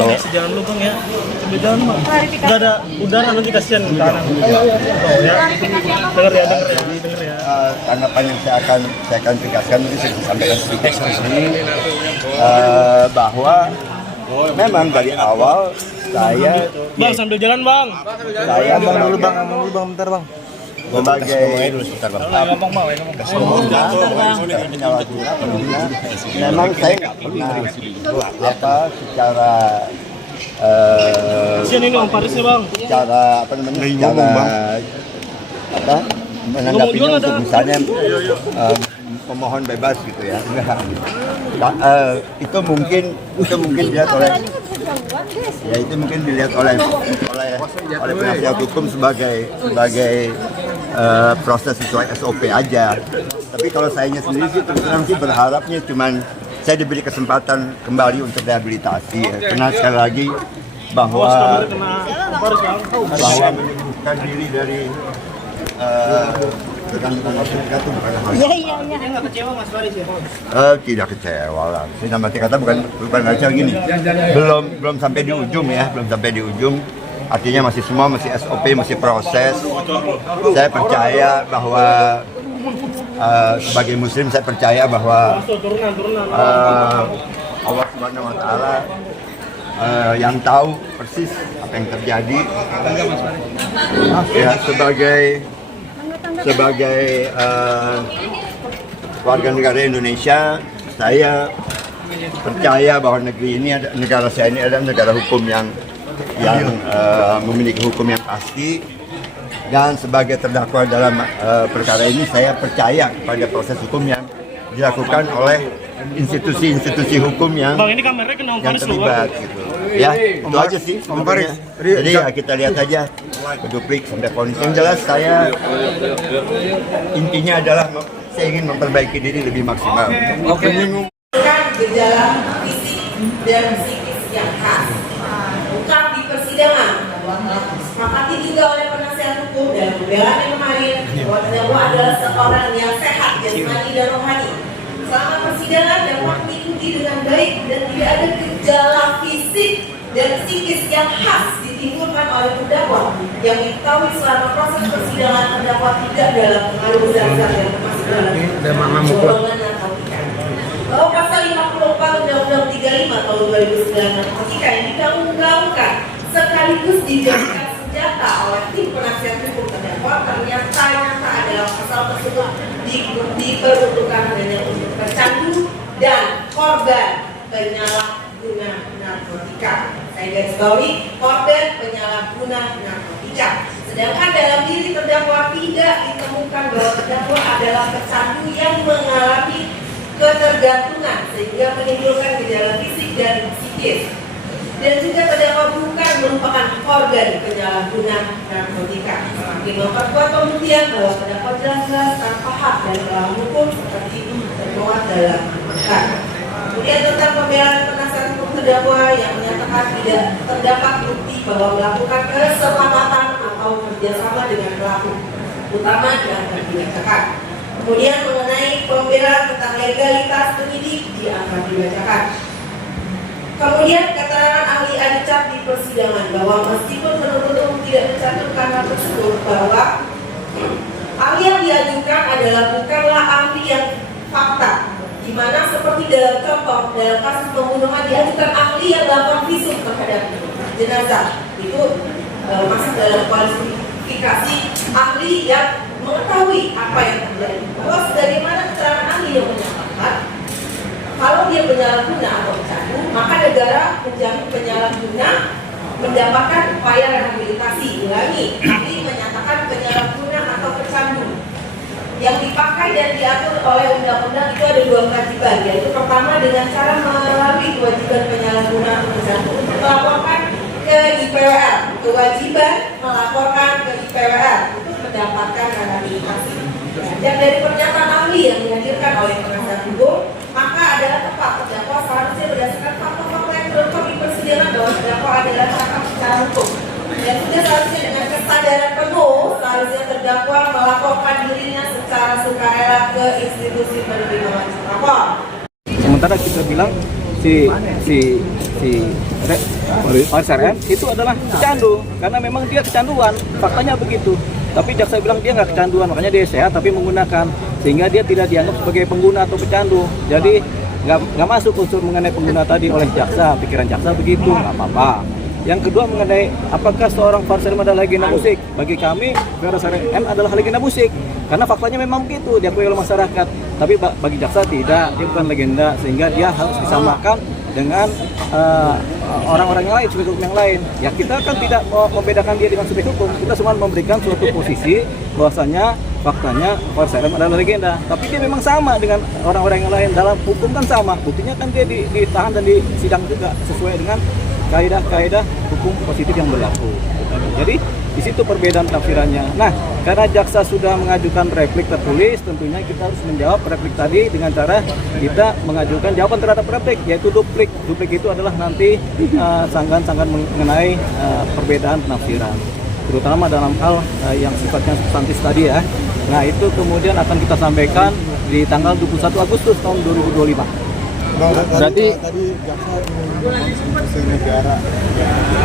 Bang, jangan dulu Bang ya. Coba jangan Bang. Enggak ada udara nanti kasihan ke kanan. Ya. Dengar ya. Tanggapan yang saya akan tegaskan nanti saya sampaikan sedikit di sini bahwa memang dari awal saya Bang sambil jalan Bang. Saya Ngomong dulu bang, bentar bang. sebagai memang saya nggak pernah secara Kasihan ini Om Parisnya Bang. cara menanggapinya untuk misalnya pemohon bebas gitu ya. Itu mungkin dilihat oleh penasihat hukum sebagai proses sesuai SOP aja. Tapi kalau sayanya sendiri sih terus terang sih berharapnya cuman saya diberi kesempatan kembali untuk rehabilitasi ya. Karena sekali lagi bahwa menyembuhkan diri dari rekan-rekan masyarakat itu bukan hal tidak kecewa lah. Saya nama kata bukan kecewa gini. Belum sampai di ujung. Artinya masih SOP, masih proses. Saya percaya bahwa sebagai Muslim saya percaya bahwa Allah Subhanahu Wa Taala yang tahu persis apa yang terjadi. Ya sebagai warga negara Indonesia, saya percaya bahwa negara saya ini adalah negara hukum yang memiliki hukum yang pasti, dan sebagai terdakwa dalam perkara ini saya percaya kepada proses hukum yang dilakukan oleh institusi hukum yang terlibat gitu. Ya, itu aja sih sebenarnya. Jadi ya kita lihat aja keduplik sampai ponis. Yang jelas saya intinya adalah saya ingin memperbaiki diri lebih maksimal. Gejala fisik dan psikis yang khas bukan di persidangan, maka juga oleh penasihat hukum dan pembelaan yang kemarin bahwa terdakwa adalah seorang yang sehat jasmani dan rohani. Selama persidangan dapat mengikuti dengan baik dan tidak ada gejala fisik dan psikis yang khas ditimbulkan oleh terdakwa yang diketahui selama proses persidangan terdakwa tidak dalam pengaruh zat-zat yang termasuk dalam golongan narkotika. Bahwa pasal 54 Undang-Undang 35 tahun 2009 narkotika yang digaungkan sekaligus dijadikan senjata oleh tim penasihat hukum terdakwa ternyata adalah pasal tersebut diperuntukkan hanya untuk tercandu dan korban penyalahguna narkotika. Saya garis bawahi korban penyalahguna narkotika. Sedangkan dalam diri terdakwa tidak ditemukan bahwa terdakwa adalah pecandu yang mengalami ketergantungan sehingga menimbulkan gejala fisik dan psikis. Dan juga terdakwa bukan merupakan korban penyalahguna narkotika. Semakin memperkuat pembuktian bahwa terdakwa jelas-jelas tanpa hak dan melawan hukum seperti termuat dalam perkara. Kemudian tentang pembelaan penasihat hukum terdakwa yang menyatakan tidak terdapat bukti bahwa melakukan keselamatan atau kerjasama dengan pelaku, utama yang akan dibacakan. Kemudian mengenai pembelaan tentang legalitas penyidik akan dibacakan. Kemudian keterangan ahli adcat di persidangan bahwa meskipun penuntut umum tidak mencantumkan hal tersebut, bahwa ahli yang diajukan bukanlah ahli yang fakta, di mana seperti dalam contoh dalam kasus pembunuhan diajukan ahli yang melakukan visum terhadap jenazah, itu masuk dalam kualifikasi ahli yang mengetahui apa yang terjadi. Bahwa sebagaimana keterangan ahli yang menyatakan kalau dia penyalahguna atau pecandu, maka negara menjamin penyalahguna mendapatkan upaya rehabilitasi. Ulangi, ahli menyatakan penyalahguna atau pecandu yang dipakai dan diatur oleh undang-undang itu ada dua kewajiban, yaitu pertama dengan cara melalui kewajiban penyalahguna atau pecandu untuk melaporkan ke IPWR, kewajiban melaporkan ke IPWR untuk mendapatkan rehabilitasi. Dan dari pernyataan ahli yang dihadirkan oleh penasihat hukum, maka adalah tepat terdakwa seharusnya berdasarkan fakta-fakta yang terungkap di persidangan bahwa terdakwa adalah cakap secara hukum. Dan sudah seharusnya dengan kesadaran penuh seharusnya terdakwa melaporkan dirinya secara sukarela ke institusi penerima wajib lapor. Sementara kita bilang si si Faris RM itu adalah pecandu, karena memang dia kecanduan, faktanya begitu. Tapi jaksa bilang dia nggak kecanduan, makanya dia sehat tapi menggunakan, sehingga dia tidak dianggap sebagai pengguna atau pecandu. Jadi nggak masuk unsur mengenai pengguna tadi oleh jaksa, pikiran jaksa begitu, nggak apa-apa. Yang kedua mengenai apakah seorang Faris RM adalah legenda musik? Bagi kami, Faris RM adalah legenda musik, karena faktanya memang begitu, diakui oleh masyarakat. Tapi bagi jaksa tidak, dia bukan legenda, sehingga dia harus disamakan dengan orang-orang yang lain, subjek hukum yang lain. Ya kita kan tidak membedakan dia dengan subjek hukum, kita cuma memberikan suatu posisi bahwasanya faktanya Faris RM adalah legenda. Tapi dia memang sama dengan orang-orang yang lain, dalam hukum kan sama. Buktinya kan dia ditahan dan disidang juga sesuai dengan kaidah-kaidah hukum positif yang berlaku. Jadi di situ perbedaan tafsirannya. Nah, karena jaksa sudah mengajukan replik tertulis, tentunya kita harus menjawab replik tadi dengan cara kita mengajukan jawaban terhadap replik, yaitu duplik. Duplik itu adalah nanti sanggahan-sanggahan mengenai perbedaan penafsiran, terutama dalam hal yang sifatnya substantif tadi ya. Nah, itu kemudian akan kita sampaikan di tanggal 21 Agustus tahun 2025. Berarti tadi jaksa kontribusi negara.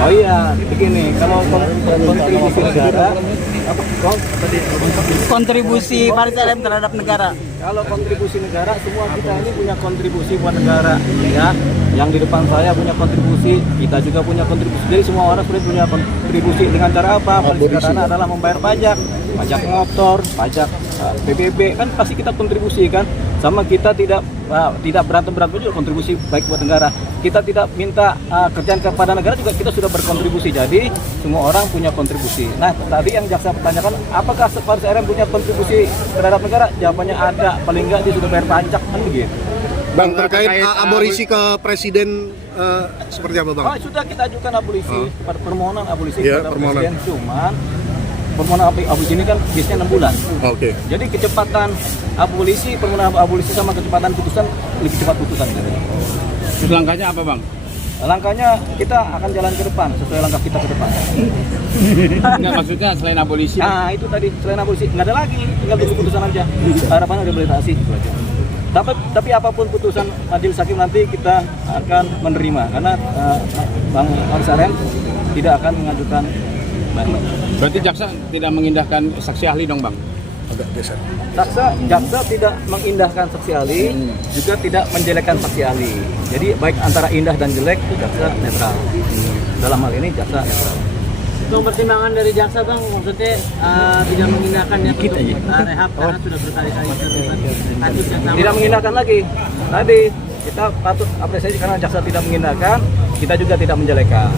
Oh iya, begini, kalau kontribusi negara, Kontribusi Faris RM terhadap negara. kalau kontribusi negara, semua kita ini punya kontribusi buat negara, ya. Yang di depan saya punya kontribusi, kita juga punya kontribusi. Jadi semua orang sebenarnya punya kontribusi dengan cara apa? Paling sederhana adalah membayar pajak motor, pajak PBB, kan pasti kita kontribusi kan. Sama kita tidak berantem juga kontribusi baik buat negara. Kita tidak minta kerjaan kepada negara juga, kita sudah berkontribusi. Jadi semua orang punya kontribusi. Nah, tadi yang jaksa pertanyakan, apakah Faris RM punya kontribusi terhadap negara? Jawabannya ada, paling enggak dia sudah bayar pajak kan begitu. Bang, terkait abolisi ke presiden seperti apa, Bang? Oh, sudah kita ajukan abolisi, permohonan abolisi Iya, kepada permohonan. presiden. Cuman permohonan abolisi ini kan biasanya 6 bulan. Oke. Jadi kecepatan abolisi, permohonan abolisi sama kecepatan putusan lebih cepat putusan. Langkahnya apa, Bang? Langkahnya kita akan jalan ke depan, sesuai langkah kita ke depan. Enggak, maksudnya selain abolisi. Nah, itu tadi selain abolisi nggak ada lagi, tinggal tunggu putusan aja. Harapannya rehabilitasi itu aja. Tapi apapun putusan majelis hakim nanti kita akan menerima, karena Bang Faris RM tidak akan mengajukan banding. Berarti jaksa tidak mengindahkan saksi ahli dong, Bang? Agak geser. Jaksa tidak mengindahkan saksi ahli, juga tidak menjelekkan saksi ahli. Jadi baik antara indah dan jelek itu jaksa netral. Dalam hal ini jaksa netral. Untuk pertimbangan dari jaksa Bang, maksudnya tidak mengindahkan ya untuk rehab karena sudah berkali-kali terlibat kasus yang sama. Tidak mengindahkan lagi. Tadi kita patut apresiasi karena jaksa tidak mengindahkan, kita juga tidak menjelekkan.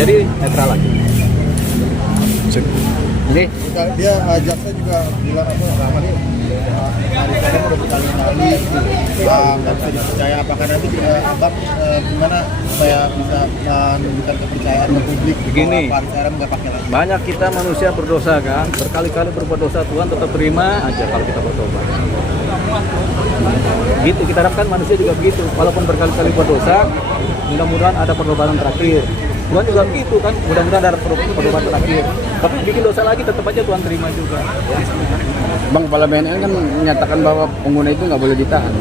Jadi netral lagi. Ini Dia jaksa juga bilang apa nih? Faris RM udah berkali-kali nggak bisa dipercaya. Apakah nanti abang gimana supaya bisa menunjukkan kepercayaan ke publik? Begini. Bahwa Faris RM nggak pakai lagi. banyak kita manusia berdosa kan, berkali-kali berbuat dosa, Tuhan tetap terima aja kalau kita bertobat. Gitu kita harapkan manusia juga begitu, walaupun berkali-kali buat dosa, mudah-mudahan ada pertobatan terakhir. Tuhan juga begitu kan, mudah-mudahan ada pertobatan terakhir. Tapi bikin dosa lagi tetap aja Tuhan terima juga. Bang, Kepala BNN kan menyatakan bahwa pengguna itu nggak boleh ditahan.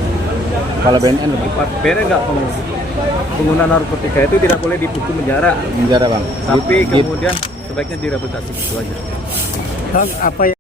Kepala BNN lebih Bener nggak pengguna narkotika itu tidak boleh dihukum penjara, penjara, Bang. tapi kemudian sebaiknya direhabilitasi itu aja. Bang, apa